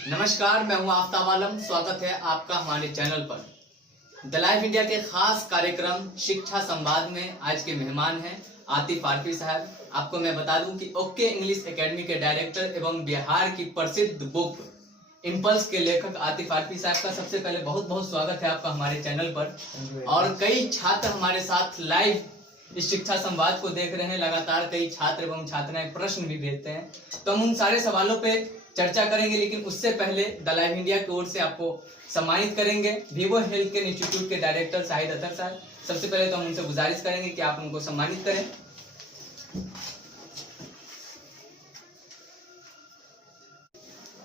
नमस्कार, मैं हूं आफ्ताब आलम। स्वागत है आपका हमारे चैनल पर। द लाइफ इंडिया के खास कार्यक्रम शिक्षा संवाद में आज के मेहमान हैं आतिफ आरफी साहब। आपको मैं बता दूं कि ओके इंग्लिश एकेडमी के डायरेक्टर एवं बिहार की प्रसिद्ध बुक इम्पल्स के लेखक आतिफ आरफी साहब का सबसे पहले बहुत बहुत स्वागत है आपका हमारे चैनल पर। और कई छात्र हमारे साथ लाइव इस शिक्षा संवाद को देख रहे हैं। लगातार कई छात्र एवं छात्राएं प्रश्न भी भेजते हैं, तो हम उन सारे सवालों पे चर्चा करेंगे। लेकिन उससे पहले द लाइव इंडिया की ओर से आपको सम्मानित करेंगे विवो हेल्थ केयर इंस्टीट्यूट के डायरेक्टर शाहिद अतर साहब। सबसे पहले तो हम उनसे गुजारिश करेंगे कि आप उनको सम्मानित करें।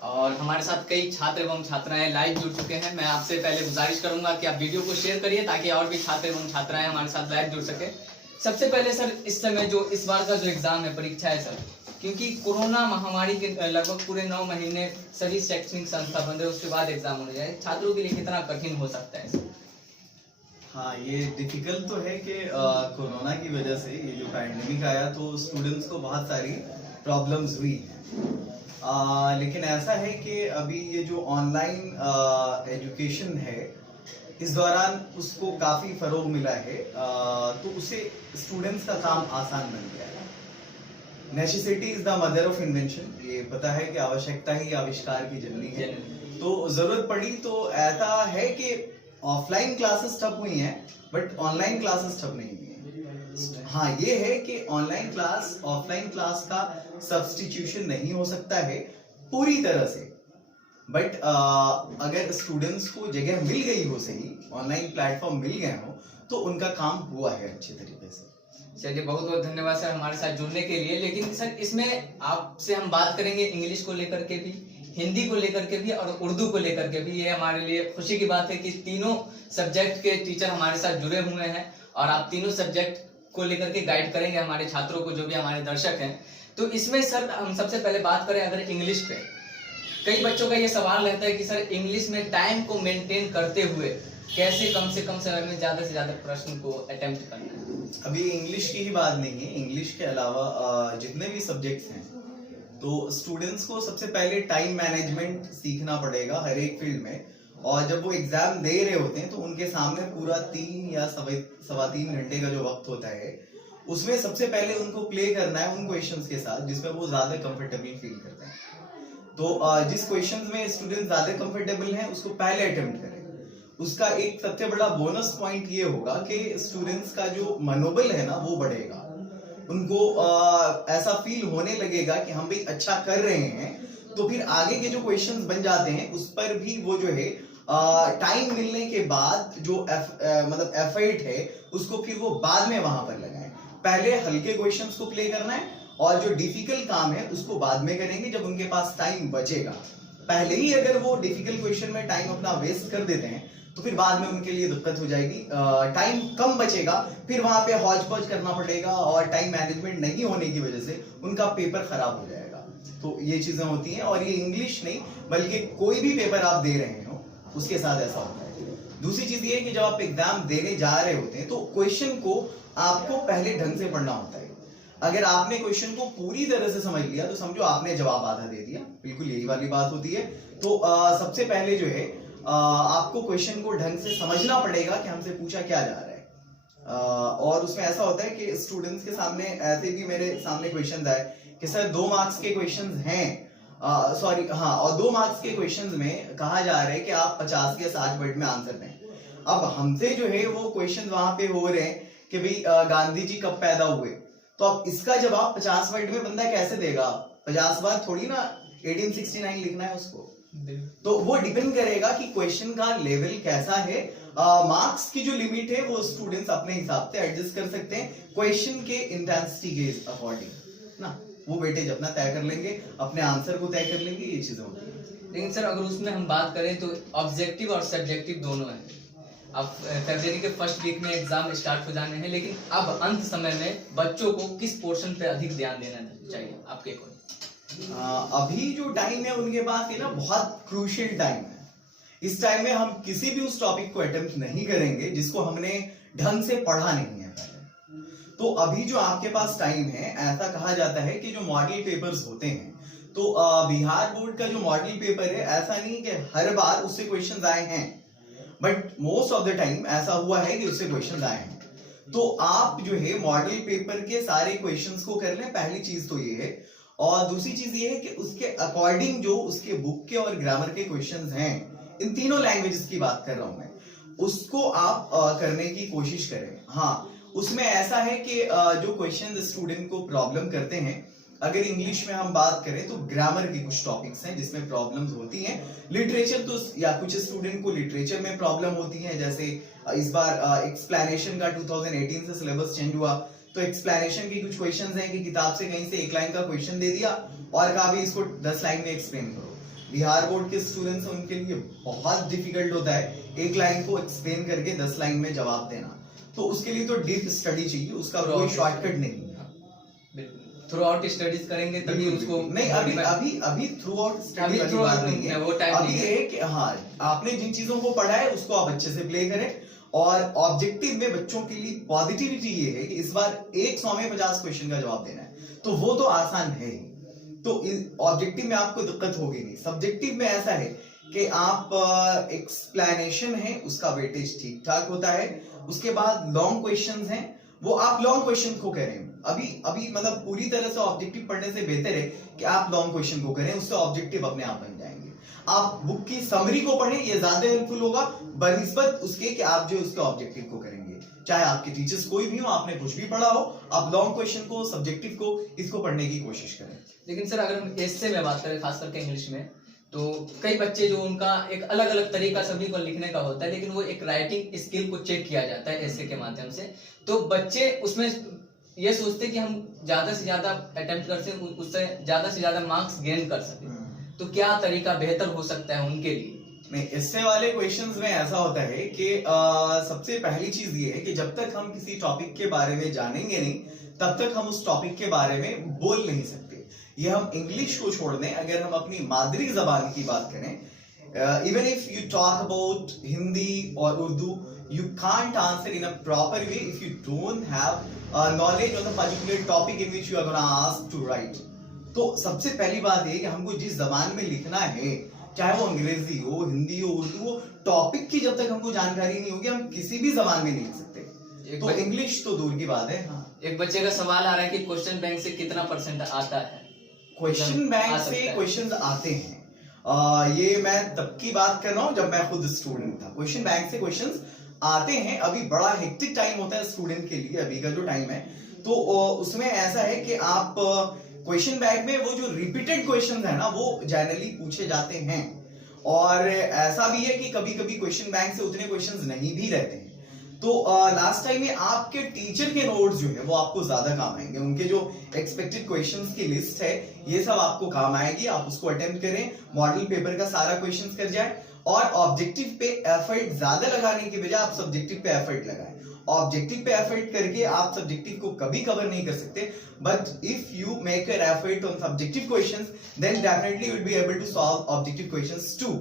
और हमारे साथ कई छात्र एवं छात्राएं लाइव जुड़ चुके हैं। मैं आपसे पहले गुजारिश करूंगा कि आप वीडियो को शेयर करिए ताकि और भी छात्र एवं छात्राएं हमारे साथ लाइव जुड़ सके। सबसे पहले सर, इस समय जो इस बार का जो एग्जाम है, परीक्षा है सर, क्योंकि कोरोना महामारी के लगभग पूरे 9 महीने सभी शैक्षणिक संस्था बंद है, उसके बाद एग्जाम होने जाए, छात्रों के लिए कितना कठिन हो सकता है? हाँ, ये डिफिकल्ट तो है कि कोरोना की वजह से ये जो पैंडेमिक आया तो स्टूडेंट्स को बहुत सारी प्रॉब्लम्स हुई हैं। लेकिन ऐसा है कि अभी ये जो ऑनलाइन एजुकेशन है, इस दौरान उसको काफ़ी फ़रोग मिला है, तो उससे स्टूडेंट्स का काम आसान बन गया है। Necessity is the mother of invention, ये पता है कि आवश्यकता ही आविष्कार की जननी है। तो जरूरत पड़ी तो ऐसा है कि ऑफलाइन क्लासेस ठप हुई हैं, बट ऑनलाइन क्लासेस ठप नहीं हुई हैं। हाँ, ये है कि ऑनलाइन क्लास ऑफलाइन क्लास का सब्स्टिट्यूशन नहीं हो सकता है पूरी तरह से, बट अगर स्टूडेंट्स को जगह मिल गई हो, सही ऑनलाइन प्लेटफॉर्म मिल गए हो, तो उनका काम हुआ है अच्छे तरीके से। चलिए, बहुत बहुत धन्यवाद सर हमारे साथ जुड़ने के लिए। लेकिन सर, इसमें आपसे हम बात करेंगे इंग्लिश को लेकर के भी, हिंदी को लेकर के भी और उर्दू को लेकर के भी। ये हमारे लिए खुशी की बात है कि तीनों सब्जेक्ट के टीचर हमारे साथ जुड़े हुए हैं और आप तीनों सब्जेक्ट को लेकर के गाइड करेंगे हमारे छात्रों को, जो भी हमारे दर्शक हैं। तो इसमें सर, हम सबसे पहले बात करें अगर इंग्लिश पे, कई बच्चों का ये सवाल रहता है कि सर इंग्लिश में टाइम को मेंटेन करते हुए कैसे कम से कम समय में ज्यादा से ज्यादा प्रश्न को अटेम्प्ट करना है। अभी इंग्लिश की ही बात नहीं है, इंग्लिश के अलावा जितने भी सब्जेक्ट्स हैं, तो स्टूडेंट्स को सबसे पहले टाइम मैनेजमेंट सीखना पड़ेगा हर एक फील्ड में। और जब वो एग्जाम दे रहे होते हैं तो उनके सामने पूरा 3 या सवा 3 घंटे का जो वक्त होता है, उसमें सबसे पहले उनको प्ले करना है उन क्वेश्चंस के साथ जिसमें वो ज्यादा कंफर्टेबल फील करते हैं। तो जिस क्वेश्चंस में स्टूडेंट ज्यादा कंफर्टेबल हैं उसको पहले अटेम्प्ट करें। उसका एक सबसे बड़ा बोनस पॉइंट ये होगा कि स्टूडेंट्स का जो मनोबल है ना, वो बढ़ेगा। उनको ऐसा फील होने लगेगा कि हम भी अच्छा कर रहे हैं, तो फिर आगे के जो क्वेश्चंस बन जाते हैं उस पर भी वो जो है टाइम मिलने के बाद जो मतलब एफर्ट है उसको फिर वो बाद में वहां पर लगाएं। पहले हल्के क्वेश्चंस को प्ले करना है और जो डिफिकल्ट काम है उसको बाद में करेंगे जब उनके पास टाइम बचेगा। पहले ही अगर वो डिफिकल्ट क्वेश्चन में टाइम अपना वेस्ट कर देते हैं तो फिर बाद में उनके लिए दिक्कत हो जाएगी। टाइम कम बचेगा, फिर वहां पे हौज पौज करना पड़ेगा और टाइम मैनेजमेंट नहीं होने की वजह से उनका पेपर खराब हो जाएगा। तो ये चीजें होती हैं, और ये इंग्लिश नहीं बल्कि कोई भी पेपर आप दे रहे हो उसके साथ ऐसा होता है। दूसरी चीज ये कि जब आप एग्जाम देने जा रहे होते हैं तो क्वेश्चन को आपको पहले ढंग से पढ़ना होता है। अगर आपने क्वेश्चन को पूरी तरह से समझ लिया तो समझो आपने जवाब आधा दे दिया, बिल्कुल यही वाली बात होती है। तो सबसे पहले जो है आपको क्वेश्चन को ढंग से समझना पड़ेगा कि हमसे पूछा क्या जा रहा है। और उसमें ऐसा होता है कि स्टूडेंट्स के सामने ऐसे भी मेरे सामने क्वेश्चन आए कि सर 2 मार्क्स के क्वेश्चंस हैं, सॉरी हाँ, और 2 मार्क्स के क्वेश्चंस में कहा जा रहा है कि आप 50 या 60 वर्ड में आंसर दें। अब हमसे जो है वो क्वेश्चन वहां पे हो रहे हैं कि भाई गांधी जी कब पैदा हुए, तो अब इसका जवाब 50 वर्ड में बंदा कैसे देगा? 50 बार थोड़ी ना 1869 लिखना है उसको। तो वो डिपेंड करेगा कि क्वेश्चन का लेवल कैसा है। मार्क्स की जो लिमिट है वो स्टूडेंट्स अपने हिसाब से एडजस्ट कर सकते हैं क्वेश्चन के इंटेंसिटी के अकॉर्डिंग ना। वो वेटेज अपना तय कर लेंगे, अपने आंसर को तय कर लेंगे, ये चीजें होती है। लेकिन सर, अगर उसमें हम बात करें तो ऑब्जेक्टिव और सब्जेक्टिव दोनों है। अब फरवरी के फर्स्ट वीक में एग्जाम स्टार्ट हो जाने हैं, लेकिन अब अंत समय में बच्चों को किस पोर्शन पे अधिक ध्यान देना चाहिए आपके अकॉर्डिंग? अभी जो टाइम है उनके पास ये ना बहुत क्रूशियल टाइम है। इस टाइम में हम किसी भी उस टॉपिक को अटेम्प्ट नहीं करेंगे जिसको हमने ढंग से पढ़ा नहीं है पहले। तो अभी जो आपके पास टाइम है, ऐसा कहा जाता है कि जो मॉडल पेपर्स होते हैं तो बिहार बोर्ड का जो मॉडल पेपर है, ऐसा नहीं कि हर बार उससे क्वेश्चंस आए हैं, but most of the time ऐसा हुआ है कि उससे क्वेश्चंस आए हैं। तो आप जो है मॉडल पेपर के सारे क्वेश्चंस को कर लें, पहली चीज तो ये है। और दूसरी चीज ये है कि उसके अकॉर्डिंग जो उसके बुक के और ग्रामर के क्वेश्चंस हैं, इन तीनों लैंग्वेजेस की बात कर रहा हूं मैं, उसको आप करने की कोशिश करें। हाँ, उसमें ऐसा है कि जो क्वेश्चन स्टूडेंट को प्रॉब्लम करते हैं, अगर इंग्लिश में हम बात करें तो ग्रामर के कुछ टॉपिक्स हैं जिसमें प्रॉब्लम्स होती हैं। लिटरेचर तो या कुछ स्टूडेंट को लिटरेचर में प्रॉब्लम होती है, जैसे इस बार एक्सप्लेनेशन का 2018 से सिलेबस चेंज हुआ, तो एक्सप्लेनेशन की कुछ क्वेश्चंस हैं कि किताब से कहीं से एक लाइन का क्वेश्चन दे दिया और कहा भी इसको 10 लाइन में एक्सप्लेन करो। बिहार बोर्ड के स्टूडेंट्स उनके लिए बहुत डिफिकल्ट होता है एक लाइन को एक्सप्लेन करके 10 लाइन में जवाब देना। तो उसके लिए तो डीप स्टडी चाहिए, उसका कोई शॉर्टकट नहीं है। थ्रू आउट स्टडीज करेंगे तभी उसको नहीं, अभी थ्रू आउट स्टडी वाली बात नहीं है, अभी ये कि हाँ, आपने जिन चीजों को पढ़ा है उसको आप अच्छे से प्ले करें। और ऑब्जेक्टिव में बच्चों के लिए पॉजिटिविटी ये है कि इस बार 100 में 50 क्वेश्चन का जवाब देना है, तो वो तो आसान है ही। तो ऑब्जेक्टिव में आपको दिक्कत होगी नहीं। सब्जेक्टिव में ऐसा है कि आप एक्सप्लेनेशन है उसका वेटेज ठीक ठाक होता है, उसके बाद लॉन्ग क्वेश्चंस हैं, वो आप लॉन्ग क्वेश्चन को करें। अभी मतलब पूरी तरह से ऑब्जेक्टिव पढ़ने से बेहतर है कि आप लॉन्ग क्वेश्चन को करें, उससे ऑब्जेक्टिव अपने आप बन जाएंगे। आप बुक की समरी को पढ़ें, ये ज्यादा हेल्पफुल होगा बनिस्बत उसके कि आप जो उसके ऑब्जेक्टिव को करेंगे। चाहे आपके टीचर्स कोई भी हो, आपने कुछ भी पढ़ा हो, आप लॉन्ग क्वेश्चन को, सब्जेक्टिव को, इसको पढ़ने की कोशिश करें। लेकिन सर अगर हम एस्से में बात करें, खास करके इंग्लिश में, तो कई बच्चे जो उनका एक अलग अलग तरीका सभी को लिखने का होता है, लेकिन वो एक राइटिंग स्किल को चेक किया जाता है एस्से के माध्यम से। तो बच्चे उसमें ये सोचते कि हम ज्यादा से ज्यादा अटेम्प्ट कर सकें, उससे ज्यादा से ज्यादा मार्क्स गेन कर सकें, तो क्या तरीका बेहतर हो सकता है उनके लिए? नहीं, इससे वाले क्वेश्चंस में ऐसा होता है कि सबसे पहली चीज ये है कि जब तक हम किसी टॉपिक के बारे में जानेंगे नहीं, तब तक हम उस टॉपिक के बारे में बोल नहीं सकते। ये हम इंग्लिश को छोड़ दें, अगर हम अपनी मादरी जबान की बात करें, even if you talk about Hindi और Urdu, you can't answer in a proper way if you don't have knowledge on the particular topic in which you are going to ask to write. तो सबसे पहली बात ये कि हमको जिस जबान में लिखना है, चाहे वो अंग्रेजी हो, हिंदी हो, उर्दू हो, टॉपिक की जब तक हमको जानकारी नहीं होगी, हम किसी भी जबान में नहीं लिख सकते। तो इंग्लिश तो दूर की बात है। हाँ, एक बच्चे का सवाल आ रहा है कि क्वेश्चन बैंक से कितना % आता है? क्वेश्चन बैंक से क्वेश्चंस आते हैं, ये मैं तब की बात कर रहा हूँ जब मैं खुद स्टूडेंट था। क्वेश्चन बैंक से क्वेश्चंस आते हैं। अभी बड़ा हेक्टिक टाइम होता है स्टूडेंट के लिए, अभी का जो टाइम है, तो उसमें ऐसा है कि आप क्वेश्चन बैंक में वो जो रिपीटेड क्वेश्चंस है ना, वो जनरली पूछे जाते हैं। और ऐसा भी है कि कभी कभी क्वेश्चन बैंक से उतने क्वेश्चंस नहीं भी रहते हैं। तो लास्ट टाइम में आपके टीचर के नोट्स जो है वो आपको ज्यादा काम आएंगे, उनके जो एक्सपेक्टेड क्वेश्चंस की लिस्ट है, ये सब आपको काम आएगी। आप उसको अटेम्प्ट करें, मॉडल पेपर का सारा क्वेश्चंस कर जाए, और ऑब्जेक्टिव पे एफर्ट ज्यादा लगाने की बजाय आप सब्जेक्टिव पे एफर्ट लगाएं। ऑब्जेक्टिव पे एफर्ट करके आप सब्जेक्टिव को कभी कवर नहीं कर सकते, but if you make an effort on subjective questions, then definitely you will be able to solve objective questions too.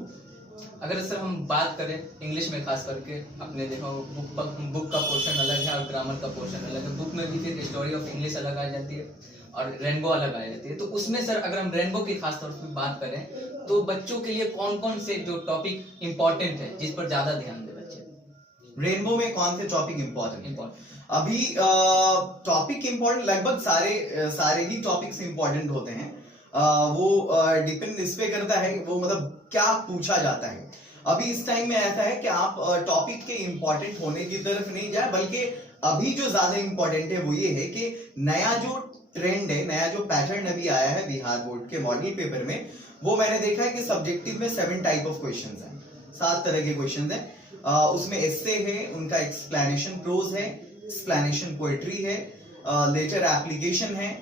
अगर सर हम बात करें इंग्लिश में, खास करके आपने देखा बुक का पोर्शन अलग है और ग्रामर का पोर्शन अलग है। बुक में भी फिर स्टोरी ऑफ इंग्लिश अलग आ जाती है और रेनबो अलग आ जाती है। तो उसमें सर अगर हम रेनबो की खास तौर पर बात करें, तो बच्चों के लिए कौन कौन से जो टॉपिक इंपॉर्टेंट है जिस पर ज्यादा ध्यान दे बच्चे? रेनबो में कौन से टॉपिक इंपॉर्टेंट? अभी टॉपिक इंपॉर्टेंट लगभग सारे ही टॉपिक्स इंपॉर्टेंट होते हैं। वो डिपेंड इस पे करता है वो मतलब क्या पूछा जाता है। अभी इस टाइम में ऐसा है कि आप टॉपिक के इंपॉर्टेंट होने की तरफ नहीं जाए, बल्कि अभी जो ज्यादा इंपॉर्टेंट है वो ये है कि नया जो ट्रेंड है, नया जो पैटर्न अभी आया है बिहार बोर्ड के मॉडल पेपर में, वो मैंने देखा है कि सब्जेक्टिव में 7 टाइप ऑफ क्वेश्चंस हैं, 7 तरह के क्वेश्चंस हैं। उसमें एस्से है, उनका एक्सप्लेनेशन प्रोज है, एक्सप्लेनेशन पोएट्री है, लेटर एप्लीकेशन है,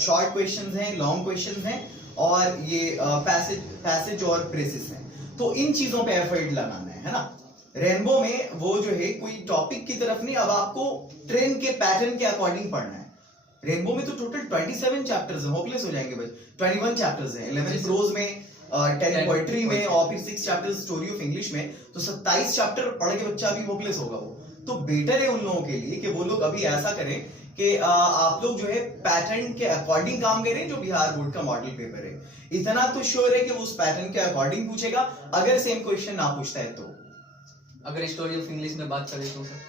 शॉर्ट क्वेश्चंस हैं, लॉन्ग क्वेश्चंस हैं, और ये पैसेज और प्रेसिस हैं। तो इन चीजों पे एफर्ट लगाना है ना। रेनबो में वो जो है कोई टॉपिक की तरफ नहीं, अब आपको ट्रेंड के पैटर्न के अकॉर्डिंग पढ़ना है। रेनबो में तो टोटल 27 चैप्टर्स हैं, होपलेस हो जाएंगे बस। 21 चैप्टर्स हैं, 11 प्रोज में, 10 पोएट्री में, और फिर 6 चैप्टर्स स्टोरी ऑफ इंग्लिश में। तो 27 चैप्टर पढ़ के बच्चा अभी होपलेस होगा वो। तो बेटर है उन लोगों के लिए कि वो लोग अभी ऐसा करें कि आप लोग जो है पैटर्न के अकॉर्डिंग काम करें, जो बिहार बोर्ड का मॉडल पेपर है। इतना तो श्योर है कि वो उस पैटर्न के अकॉर्डिंग पूछेगा, अगर सेम क्वेश्चन ना पूछता है तो। अगर स्टोरी ऑफ इंग्लिश में बात करें तो सर,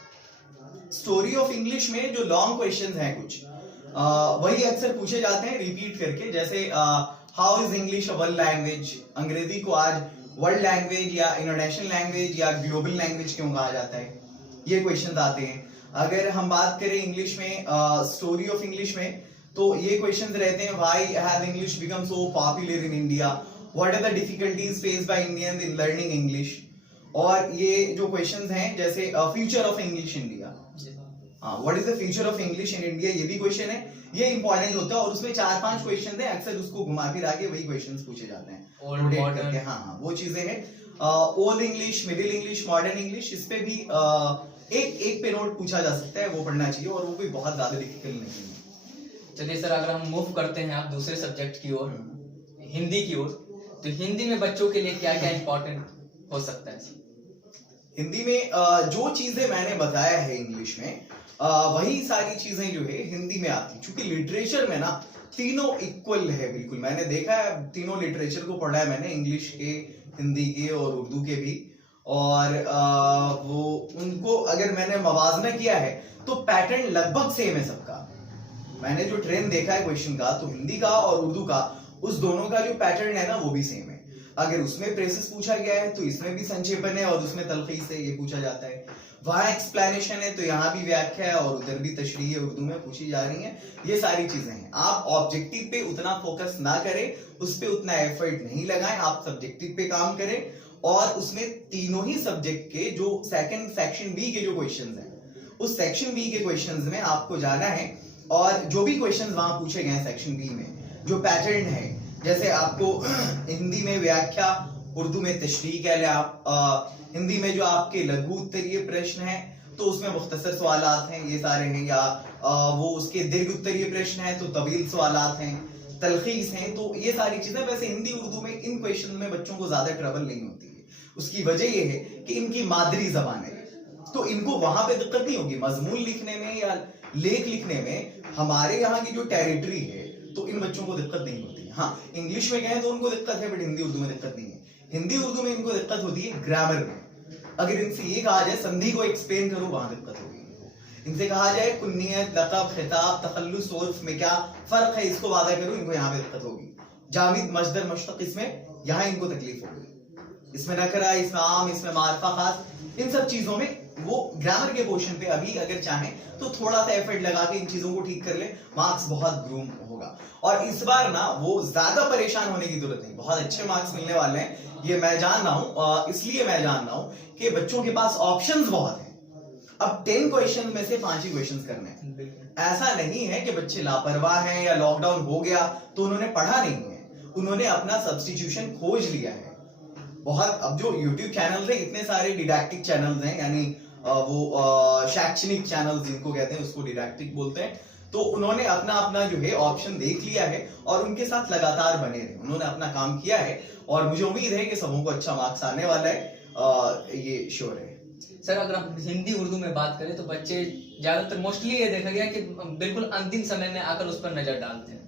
स्टोरी ऑफ इंग्लिश में जो लॉन्ग क्वेश्चंस हैं कुछ वही अक्सर पूछे जाते हैं रिपीट करके, जैसे how is English a world language, अंग्रेजी को आज वर्ल्ड लैंग्वेज या इंटरनेशनल लैंग्वेज या ग्लोबल लैंग्वेज क्यों कहा जाता है, ये क्वेश्चंस आते हैं। अगर हम बात करें इंग्लिश में, स्टोरी ऑफ इंग्लिश में, तो ये क्वेश्चंस रहते हैं, why has English become so popular in India, what are the difficulties faced by Indians in learning English. और ये जो क्वेश्चंस हैं जैसे future of English India, what is the future of English in India, ये भी question है, ये important होता है। और उसमें 4-5 क्वेश्चन है, अक्सर उसको घुमा फिरा के वही क्वेश्चंस पूछे जाते हैं। ओल्ड मॉडर्न, हाँ वो चीजें हैं। Old English, middle English, modern English, इस पे भी एक पे नोट पूछा जा सकता है, वो पढ़ना चाहिए, और वो भी बहुत ज्यादा डिफिकल्ट नहीं है। चलिए सर, अगर हम मूव करते हैं आप दूसरे सब्जेक्ट की ओर, हिंदी की ओर, तो हिंदी में बच्चों के लिए क्या क्या इंपॉर्टेंट हो सकता है? हिंदी में जो चीजें मैंने बताया है इंग्लिश में, वही सारी चीजें जो है हिंदी में आती, क्योंकि लिटरेचर में ना तीनों इक्वल है बिल्कुल। मैंने देखा है, तीनों लिटरेचर को पढ़ा है मैंने, इंग्लिश के, हिंदी के और उर्दू के भी, और वो उनको अगर मैंने मवाजना किया है तो पैटर्न लगभग सेम है सबका। मैंने जो ट्रेंड देखा है क्वेश्चन का, तो हिंदी का और उर्दू का, उस दोनों का जो पैटर्न है ना वो भी सेम है। अगर उसमें प्रेसेस पूछा गया है तो इसमें भी संक्षेपण है, और उसमें तलखीस है, ये पूछा जाता है। वहां एक्सप्लेनेशन है तो यहाँ भी व्याख्या है, और उधर भी तशरीह उर्दू में पूछी जा रही है। ये सारी चीजें हैं। आप ऑब्जेक्टिव पे उतना फोकस ना करें, उस पे उतना एफर्ट नहीं लगाएं, आप सब्जेक्टिव पे काम करें। और उसमें तीनों ही सब्जेक्ट के जो सेक्शन बी के जो क्वेश्चंस हैं, उस सेक्शन बी के क्वेश्चंस में आपको जाना है, और जो भी क्वेश्चंस वहां पूछे गए हैं सेक्शन बी में, जो पैटर्न है, जैसे आपको हिंदी में व्याख्या, उर्दू में तशरीह कह लें आप, हिंदी में जो आपके लघु उत्तरीय प्रश्न है तो उसमें मुख्तसर सवालात हैं, ये सारे हैं, या वो उसके दीर्घ उत्तरीय प्रश्न है तो तवील सवालात हैं, तलखीस हैं, तो ये सारी चीजें। वैसे हिंदी उर्दू में इन क्वेश्चन में बच्चों को ज्यादा ट्रबल नहीं होती है। उसकी वजह ये है कि इनकी मादरी जबान है, तो इनको वहां पे दिक्कत नहीं होगी। मजमून लिखने में या लेख लिखने में हमारे यहाँ की जो टेरिटरी है, तो इन बच्चों को दिक्कत नहीं होती है। हाँ, इंग्लिश में कहें तो उनको दिक्कत है, बट हिंदी उर्दू में दिक्कत नहीं है। हिंदी उर्दू में इनको दिक्कत होती है ग्रामर में। अगर इनसे ये कहा जाए संधि को एक्सप्लेन करो, वहां दिक्कत होगी। इनसे कहा जाए कुन्नियत, लक़ब, खिताब, तखल्लुस, उर्फ में क्या फर्क है, इसको वादा करो, इनको यहाँ पे दिक्कत होगी। जामिद, मस्दर, मुश्तक, इसमें यहाँ इनको तकलीफ होगी। इसमें नकरा, इसमें आम, इसमें मारफा खास, इन सब चीजों में वो ग्रामर के पोर्शन पे अभी अगर चाहें तो थोड़ा सा एफर्ट लगा के इन चीजों को ठीक कर ले, मार्क्स बहुत ग्रूम होगा। और इस बार ना वो ज्यादा परेशान होने की जरूरत नहीं, बहुत अच्छे मार्क्स मिलने वाले हैं, ये मैं जान रहा हूँ। इसलिए मैं जान रहा हूँ कि बच्चों के पास ऑप्शंस बहुत हैं। अब 10 क्वेश्चन में से 5 ही क्वेश्चन करने हैं। ऐसा नहीं है कि बच्चे लापरवाह हैं या लॉकडाउन हो गया तो उन्होंने पढ़ा नहीं है, उन्होंने अपना सब्स्टिट्यूशन खोज लिया है। बहुत, अब जो YouTube चैनल्स हैं, इतने सारे डिडैक्टिक चैनल्स हैं, यानी वो शैक्षणिक चैनल्स जिनको कहते हैं, उसको डिडैक्टिक बोलते हैं। तो उन्होंने अपना अपना जो है ऑप्शन देख लिया है, और उनके साथ लगातार बने रहे, उन्होंने अपना काम किया है, और मुझे उम्मीद है कि सबों को अच्छा मार्क्स आने वाला है, ये श्योर है। सर, अगर हम हिंदी उर्दू में बात करें तो बच्चे ज्यादातर मोस्टली ये देखा गया कि बिल्कुल अंतिम समय में आकर उस पर नजर डालते हैं।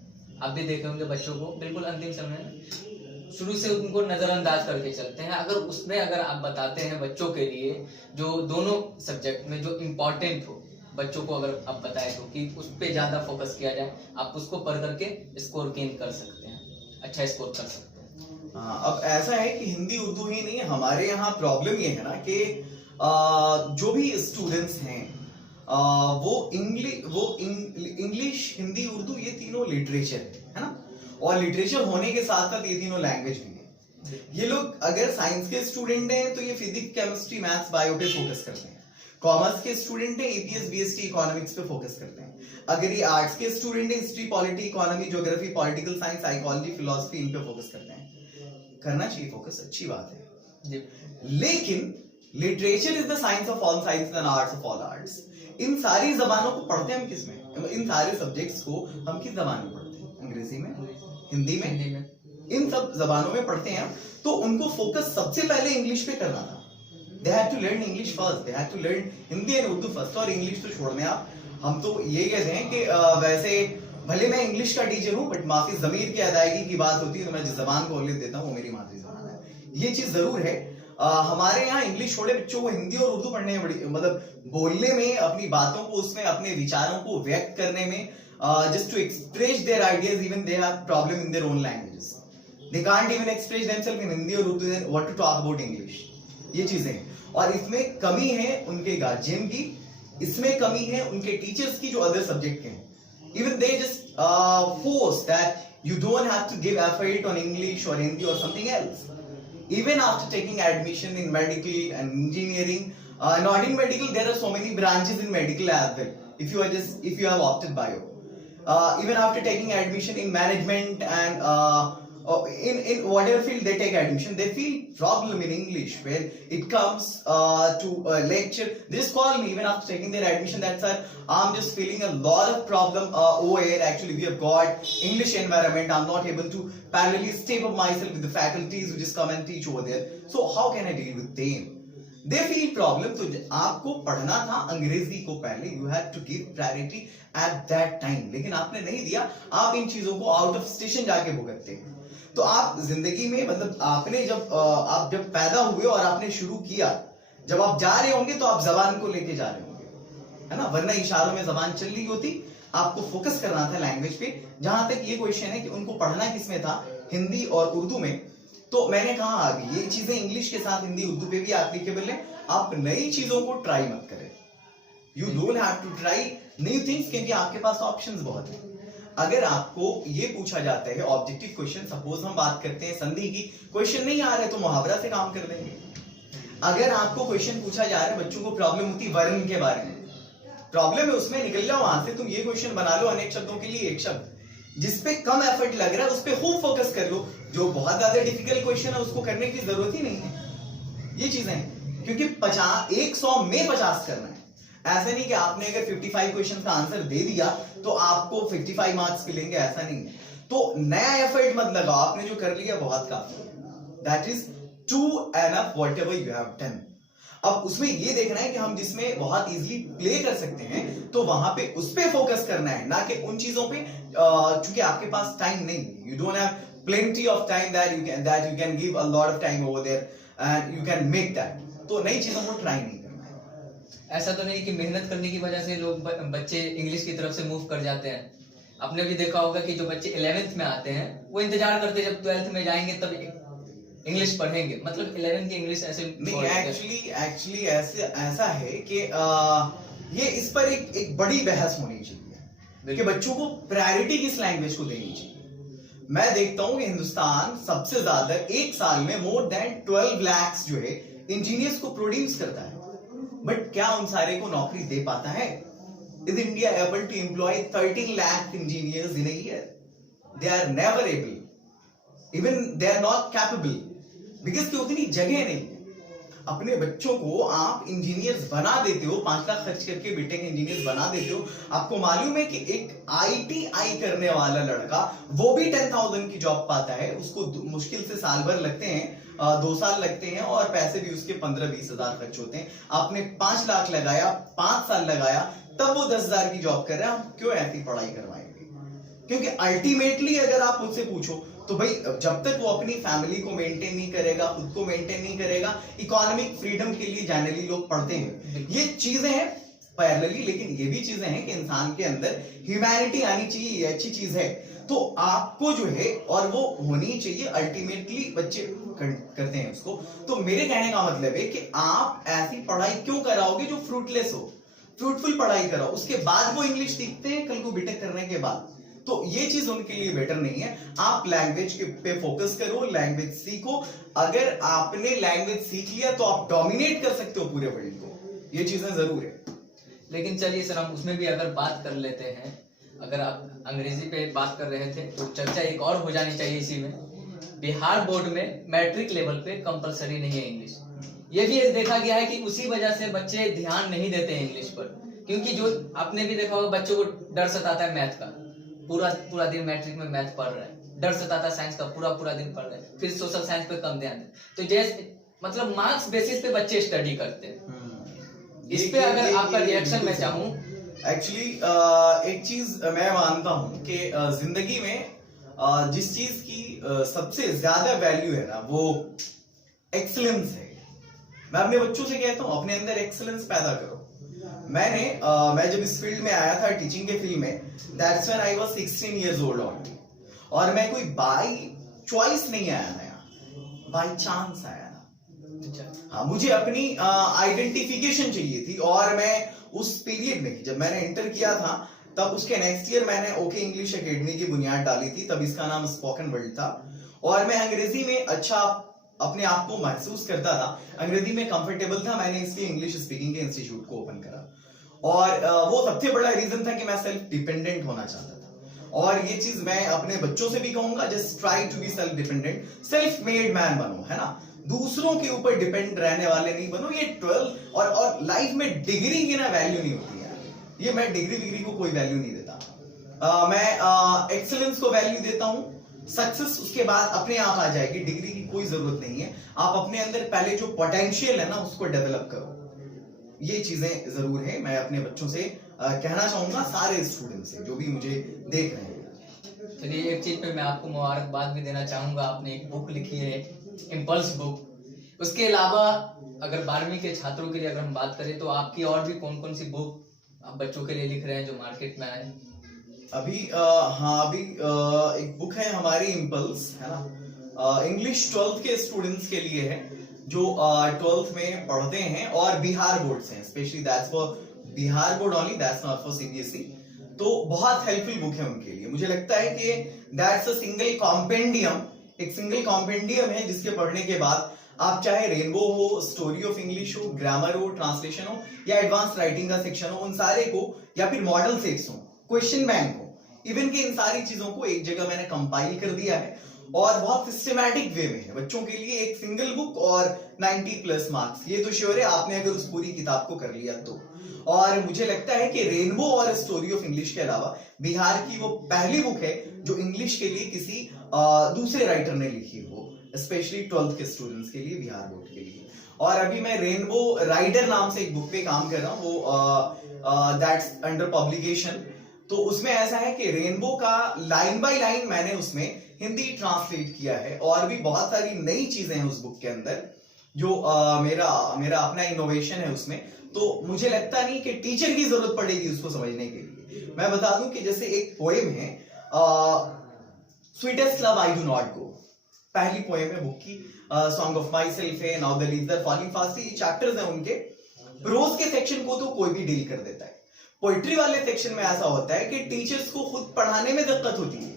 आप भी देखे होंगे बच्चों को बिल्कुल अंतिम समय में शुरू से उनको नजरअंदाज करके चलते हैं। अगर उसमें अगर आप बताते हैं बच्चों के लिए जो दोनों सब्जेक्ट में जो इम्पोर्टेंट हो, बच्चों को अगर आप बताएं तो कि उस पर ज्यादा फोकस किया जाए, आप उसको पढ़ करके स्कोर गेन कर सकते हैं, अच्छा स्कोर कर सकते हैं। अब ऐसा है कि हिंदी उर्दू ही नहीं, हमारे यहाँ प्रॉब्लम ये है ना कि जो भी स्टूडेंट्स हैं वो इंग्लिश, हिंदी, उर्दू, ये तीनों लिटरेचर है ना, और लिटरेचर होने के साथ साथ ये तीनों लैंग्वेज भी है। ये लोग अगर साइंस के स्टूडेंट हैं तो ये फिजिक्स, केमिस्ट्री, मैथ्स, बायो पे फोकस करते हैं। कॉमर्स के स्टूडेंट हैं, ईपीएस, बीएसटी, इकोनॉमिक्स पे फोकस करते हैं। अगर ये आर्ट्स के स्टूडेंट हैं, history, polity, economy, geography, political science, psychology, philosophy, इन पे फोकस करते हैं। करना चाहिए फोकस, अच्छी बात है। लेकिन literature is the science of all science and arts of all arts. इन सारी जबानों को पढ़ते हम किस में? इन सारे सब्जेक्ट्स को हम किस जबान में पढ़ते हैं? अंग्रेजी में, हिंदी में, इन सब जबानों में पढ़ते हैं। तो उनको फोकस सबसे पहले इंग्लिश पे करना था। They had to learn English first. They had to learn Hindi and Urdu first. और इंग्लिश तो छोड़ दें आप, हम तो ये कहते हैं कि वैसे भले मैं इंग्लिश का टीचर हूँ, बट माफी जमीर की अदायगी की बात होती है तो मैं जिस जबान को अहलियत देता हूँ वो मेरी मातृ जबान है। ये चीज जरूर है। हमारे यहाँ इंग्लिश छोड़े बच्चों को हिंदी और उर्दू पढ़ने में बड़ी मतलब बोलने में, अपनी बातों को उसमें, अपने विचारों को व्यक्त करने में, just to express their ideas, even they have problem in their own languages. They can't even express themself in Hindi और Urdu, then what to talk about English. ये चीजें हैं और इसमें कमी है उनके गार्जियन की, इसमें कमी है उनके टीचर्स की जो अदर सब्जेक्ट के हैं। Even they just force that you don't have to give effort on English or Hindi or something else. Even after taking admission in medical and engineering, not in medical, there are so many branches in medical as well. If you have opted bio, even after taking admission in management and in whatever field they take admission, they feel problem in English when it comes to lecture. They just call me even after taking their admission that sir, I'm just feeling a lot of problem over here. Actually, we have got English environment. I'm not able to parallelly step up myself with the faculties who just come and teach over there. So how can I deal with them? They feel problem. तो आपको पढ़ना था अंग्रेजी को पहले, you had to give priority at that time. लेकिन आपने नहीं दिया, आप इन चीजों को आउट ऑफ स्टेशन जाके भुगतते हैं। तो आप जिंदगी में मतलब आपने आप जब पैदा हुए और आपने शुरू किया, जब आप जा रहे होंगे तो आप जबान को लेके जा रहे होंगे, है ना, वरना इशारों में जबान चल रही होती। आपको फोकस करना था लैंग्वेज पे। जहां तक ये क्वेश्चन है कि उनको पढ़ना किसमें था, हिंदी और उर्दू में, तो मैंने कहा अभी ये चीजें इंग्लिश के साथ हिंदी उर्दू पे भी एप्लीकेबल है। आप नई चीजों को ट्राई मत करें। You don't have to try new things, क्योंकि आपके पास ऑप्शंस बहुत हैं। अगर आपको ये पूछा जाता है ऑब्जेक्टिव क्वेश्चन, सपोज हम बात करते हैं संधि की, क्वेश्चन नहीं आ रहे तो मुहावरा से काम कर लेंगे। अगर आपको क्वेश्चन पूछा जा रहा है, बच्चों को प्रॉब्लम होती है वर्ण के बारे में, प्रॉब्लम है उसमें, निकल जाओ वहां से, तुम ये क्वेश्चन बना लो अनेक शब्दों के लिए एक शब्द। जिसपे कम एफर्ट लग रहा है उस पर खूब फोकस कर लो। जो बहुत ज्यादा डिफिकल्ट क्वेश्चन है उसको करने की जरूरत ही नहीं है। ये चीजें हैं, क्योंकि 100 में 50 करना है। ऐसा नहीं कि आपने अगर 55 क्वेश्चन का आंसर दे दिया तो आपको 55 मार्क्स मिलेंगे, ऐसा नहीं है। तो नया एफर्ट मत लगाओ, आपने जो कर लिया बहुत काफी है। That is too enough whatever you have done. अब उसमें ये देखना है कि हम जिसमें बहुत इजीली प्ले कर सकते हैं तो वहां पे उस पे फोकस करना है, ना कि उन चीजों पे क्योंकि आपके पास टाइम नहीं, you don't have plenty of time that you can give a lot of time over there and you can make that. तो नई चीजों को ट्राई नहीं करना है। ऐसा तो नहीं कि मेहनत करने की वजह से लोग बच्चे इंग्लिश की तरफ से मूव कर जाते हैं। आपने भी देखा होगा कि जो बच्चे 11th में आते हैं वो इंतजार करते हैं जब 12th में जाएंगे तब इंग्लिश पढ़ेंगे, मतलब 11th की इंग्लिश ऐसे नहीं। एक्चुअली ऐसा है कि ये इस पर एक बड़ी बहस होनी चाहिए कि बच्चों को प्रायोरिटी किस लैंग्वेज को देनी चाहिए। मैं देखता हूं कि हिंदुस्तान सबसे ज्यादा एक साल में मोर देन 12 lakhs जो है इंजीनियर्स को प्रोड्यूस करता है, बट क्या उन सारे को नौकरी दे पाता है? Is India able to employ 13 lakh engineers in a year? They are never able, even they are not capable, because की उतनी जगह नहीं है। अपने बच्चों को आप इंजीनियर्स बना देते हो, 5 लाख खर्च करके बीटेक इंजीनियर्स बना देते हो। आपको मालूम है कि एक ITI करने वाला लड़का वो भी 10,000 की जॉब पाता है, उसको मुश्किल से साल भर लगते हैं, 2 साल लगते हैं और पैसे भी उसके 15-20 हजार खर्च होते हैं। आपने 5 लाख लगाया, 5 साल लगाया, तब वो 10,000 की जॉब कर रहा है। हम क्यों ऐसी पढ़ाई करवाएंगे? क्योंकि अल्टीमेटली अगर आप मुझसे पूछो तो भाई जब तक वो अपनी फैमिली को मेंटेन नहीं करेगा, खुद को मेंटेन नहीं करेगा, इकोनॉमिक फ्रीडम के लिए जनरली लोग पढ़ते हैं। ये चीजें हैं पैरेलली, लेकिन ये भी चीजें हैं कि इंसान के अंदर ह्यूमैनिटी आनी चाहिए, ये अच्छी चीज है। तो आपको जो है और वो होनी चाहिए, अल्टीमेटली बच्चे करते हैं उसको। तो मेरे कहने का मतलब है कि आप ऐसी पढ़ाई क्यों कराओगे जो फ्रूटलेस हो? फ्रूटफुल पढ़ाई कराओ, उसके बाद वो इंग्लिश सीखते हैं कल को बीटेक करने के बाद। तो ये चीज उनके लिए बेटर नहीं है। आप लैंग्वेज पे फोकस करो, लैंग्वेज सीखो। अगर आपने लैंग्वेज सीख लिया तो आप डोमिनेट कर सकते हो पूरे वर्ल्ड को। ये चीजें जरूर है। लेकिन चलिए सर, हम उसमें भी अगर बात कर लेते हैं, अगर आप अंग्रेजी पे बात कर रहे थे तो चर्चा एक और हो जानी चाहिए इसी में। बिहार बोर्ड में मैट्रिक लेवल पे कंपलसरी नहीं है इंग्लिश। ये भी देखा गया है कि उसी वजह से बच्चे ध्यान नहीं देते हैं इंग्लिश पर, क्योंकि जो आपने भी देखा होगा बच्चों को डर सताता है मैथ का, पूरा दिन मैट्रिक में मैथ पढ़ रहा है, डर सताता है साइंस का, पूरा दिन पढ़ रहे हैं, फिर सोशल साइंस पे कम ध्यान दें। तो जैसे मतलब मार्क्स बेसिस पे बच्चे स्टडी करते हैं। इस पे अगर आपका रिएक्शन मैं चाहूँ एक्चुअली एक चीज मैं मानता हूँ कि जिंदगी में जिस चीज की सबसे ज्यादा वैल्यू है ना, वो एक्सीलेंस है। मैं अपने बच्चों से कहता हूँ अपने अंदर एक्सीलेंस पैदा करो। मैं जब इस फील्ड में आया था, टीचिंग के फील्ड में, that's when I was 16 years old only. और मैं कोई बाय चॉइस नहीं आया था यहाँ, बाय चांस आया था। हाँ, मुझे अपनी आइडेंटिफिकेशन चाहिए थी। और मैं उस पीरियड में, जब मैंने इंटर किया था, तब उसके नेक्स्ट ईयर मैंने ओके इंग्लिश एकेडमी की बुनियाद डाली थी। तब इसका नाम स्पोकन वर्ल्ड था। और मैं अंग्रेजी में अच्छा अपने आप को महसूस करता था, अंग्रेजी में कंफर्टेबल था। मैंने इसलिए इंग्लिश स्पीकिंग के इंस्टीट्यूट को ओपन करा। और वो सबसे बड़ा रीजन था कि मैं सेल्फ डिपेंडेंट होना चाहता था। और ये चीज मैं अपने बच्चों से भी कहूंगा, just try to be self dependent, self made man बनो, है ना। दूसरों के ऊपर डिपेंड रहने वाले नहीं बनो। ये 12 और लाइफ में डिग्री की ना वैल्यू नहीं होती है। ये मैं डिग्री को कोई वैल्यू नहीं देता। मैं एक्सीलेंस को वैल्यू देता हूँ। सक्सेस उसके बाद अपने आप आ जाएगी, डिग्री की कोई जरूरत नहीं है। आप अपने अंदर पहले जो पोटेंशियल है ना, उसको डेवलप करो। ये चीजें जरूर है। मैं अपने बच्चों से कहना चाहूंगा, सारे स्टूडेंट से जो भी मुझे देख रहे हैं। चलिए, एक चीज पे मैं आपको मुबारकबाद भी देना चाहूंगा। आपने एक बुक लिखी है, इम्पल्स बुक। उसके अलावा अगर 12वीं के छात्रों के लिए अगर हम बात करें, तो आपकी और भी कौन कौन सी बुक आप बच्चों के लिए लिख रहे हैं जो मार्केट में आए? अभी एक बुक है हमारी, इम्पल्स, है ना। इंग्लिश 12th के स्टूडेंट्स के लिए है, जो 12th में पढ़ते हैं और बिहार बोर्ड से, specially that's for Bihar board only, that's not for CBSE. तो बहुत हेल्पफुल बुक है उनके लिए। मुझे लगता है कि दैट्स अ सिंगल कॉम्पेंडियम, एक सिंगल कॉम्पेंडियम है जिसके पढ़ने के बाद आप चाहे रेनबो हो, स्टोरी ऑफ इंग्लिश हो, ग्रामर हो, ट्रांसलेशन हो, या एडवांस राइटिंग का सेक्शन हो, उन सारे को, या फिर मॉडल सेट्स हो, क्वेश्चन बैंक हो, इवन के इन सारी चीजों को एक जगह मैंने कंपाइल कर दिया है। और बहुत सिस्टमैटिक वे में है बच्चों के लिए। एक सिंगल बुक और 90+ मार्क्स, ये तो श्योर है आपने अगर उस पूरी किताब को कर लिया तो। और मुझे लगता है कि रेनबो और स्टोरी ऑफ इंग्लिश के अलावा बिहार की वो पहली बुक है जो इंग्लिश के लिए किसी दूसरे राइटर ने लिखी हो, स्पेशली 12th के स्टूडेंट्स के लिए, बिहार बोर्ड के लिए। और अभी मैं रेनबो राइडर नाम से एक बुक पे काम कर रहा हूँ, वो दैट्स अंडर पब्लिकेशन। तो उसमें ऐसा है कि रेनबो का लाइन बाय लाइन मैंने उसमें हिंदी ट्रांसलेट किया है। और भी बहुत सारी नई चीजें हैं उस बुक के अंदर, जो मेरा अपना इनोवेशन है उसमें। तो मुझे लगता नहीं कि टीचर की जरूरत पड़ेगी उसको समझने के लिए। मैं बता दूं कि जैसे एक पोएम है, sweetest love I do not go, पहली पोएम है बुक की। सॉन्ग ऑफ माई सेल्फ है, now the leaves are falling fast, ये चैप्टर्स हैं उनके। प्रोज के सेक्शन को तो कोई भी डील कर देता है। पोइट्री वाले सेक्शन में ऐसा होता है कि टीचर्स को खुद पढ़ाने में दिक्कत होती है।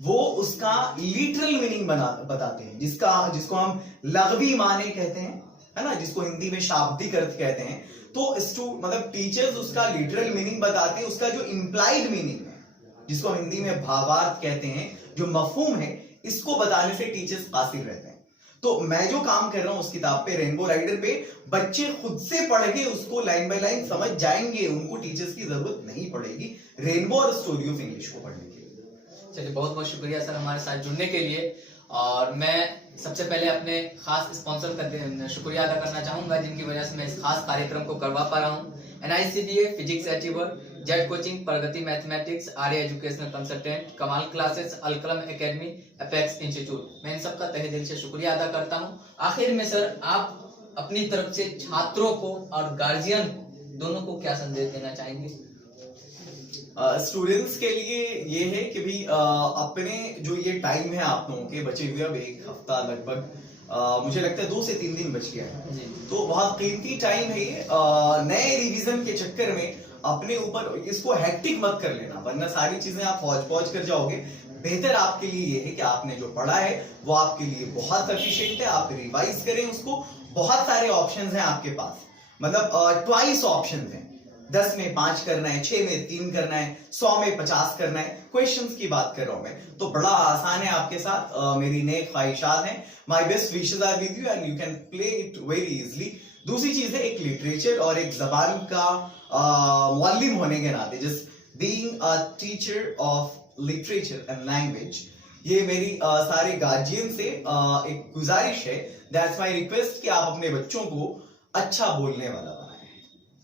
वो उसका लिटरल मीनिंग बताते हैं, जिसको हम लग़वी माने कहते हैं, है ना, जिसको हिंदी में शाब्दिक अर्थ कहते हैं। तो मतलब टीचर्स उसका लिटरल मीनिंग बताते हैं, उसका जो इंप्लाइड मीनिंग है, जिसको हम हिंदी में भावार्थ कहते हैं, जो मफहूम है, इसको बताने से टीचर्स कासिर रहते हैं। तो मैं जो काम कर रहा हूं उस किताब पे, रेनबो राइडर पे, बच्चे खुद से पढ़ के उसको लाइन बाय लाइन समझ जाएंगे। उनको टीचर्स की जरूरत नहीं पड़ेगी रेनबो और स्टोरी ऑफ इंग्लिश को पढ़ने के लिए। चलिए, बहुत बहुत शुक्रिया सर हमारे साथ जुड़ने के लिए। और मैं सबसे पहले अपने खास स्पॉन्सर का शुक्रिया अदा करना चाहूंगा, जिनकी वजह से मैं इस खास कार्यक्रम को करवा पा रहा हूँ। NICTA physics achiever, Z coaching, Pragati mathematics, Arya educational consultant, Kamal classes, Alkalam academy, apex institute. मैं इन सबका तहे दिल से शुक्रिया अदा करता हूँ। आखिर में सर, आप अपनी तरफ से छात्रों को और गार्जियन दोनों को क्या संदेश देना चाहेंगे? स्टूडेंट्स के लिए ये है कि भी अपने जो ये टाइम है आप लोगों के बचे हुए, अब एक हफ्ता लगभग, मुझे लगता है 2 से 3 दिन बच गया है, तो बहुत कीमती टाइम है ये। नए रिवीजन के चक्कर में अपने ऊपर इसको हेक्टिक मत कर लेना, वरना सारी चीजें आप फौज कर जाओगे। बेहतर आपके लिए ये है कि आपने जो पढ़ा है वो आपके लिए बहुत सफिशिएंट है, आप रिवाइज करें उसको। बहुत सारे ऑप्शंस हैं आपके पास, मतलब ट्वाइस ऑप्शंस हैं। 10 में 5 करना है, 6 में 3 करना है, 100 में 50 करना है। क्वेश्चंस की बात कर रहा हूं मैं, तो बड़ा आसान है आपके साथ। मेरी नेक ख्वाहिशात हैं, my best wishes are with you and you can play it very easily. दूसरी चीज है, एक लिटरेचर और एक जबान का मुअल्लिम होने के नाते, just being a teacher of literature and language, ये मेरी सारे गार्जियन से एक गुजारिश है। दैट्स माय रिक्वेस्ट कि आप अपने बच्चों को अच्छा बोलने वाला बनाएं।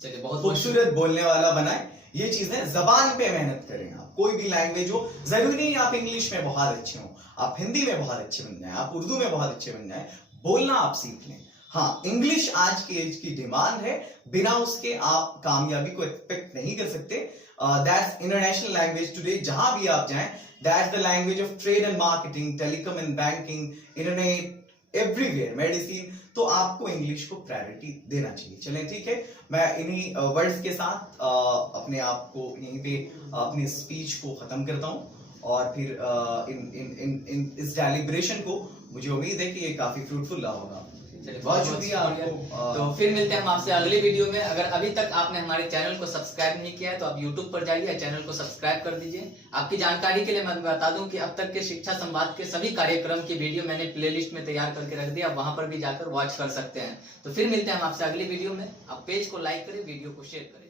चलिए बहुत खूबसूरत बोलने वाला बनाए। ये चीजें जबान पे मेहनत करें। आप कोई भी लैंग्वेज हो, जरूरी नहीं आप इंग्लिश में बहुत अच्छे हो, आप हिंदी में बहुत अच्छे बन जाए, आप उर्दू में बहुत अच्छे बन जाए, बोलना आप सीख लें। हाँ, इंग्लिश आज के एज की डिमांड है, बिना उसके आप कामयाबी को एक्सपेक्ट नहीं कर सकते। That's international language today. जहां भी आप जाएं, that's the language of trade and marketing, telecom and banking, internet, everywhere, medicine. तो आपको इंग्लिश को प्रायोरिटी देना चाहिए। चलें ठीक है, मैं इन्हीं वर्ड्स के साथ अपने आप को यहीं पे अपनी स्पीच को खत्म करता हूं और फिर इस डेलिब्रेशन को मुझे उम्मीद है कि ये काफी फ्रूटफुल रहा होगा। बहुत शुक्रिया आपको। तो फिर मिलते हैं हम आपसे अगली वीडियो में। अगर अभी तक आपने हमारे चैनल को सब्सक्राइब नहीं किया है तो आप YouTube पर जाइए, चैनल को सब्सक्राइब कर दीजिए। आपकी जानकारी के लिए मैं बता दूं कि अब तक के शिक्षा संवाद के सभी कार्यक्रम की वीडियो मैंने प्लेलिस्ट में तैयार करके रख दिया, आप वहां पर भी जाकर वॉच कर सकते हैं। तो फिर मिलते हैं हम आपसे अगली वीडियो में। आप पेज को लाइक करें, वीडियो को शेयर करें।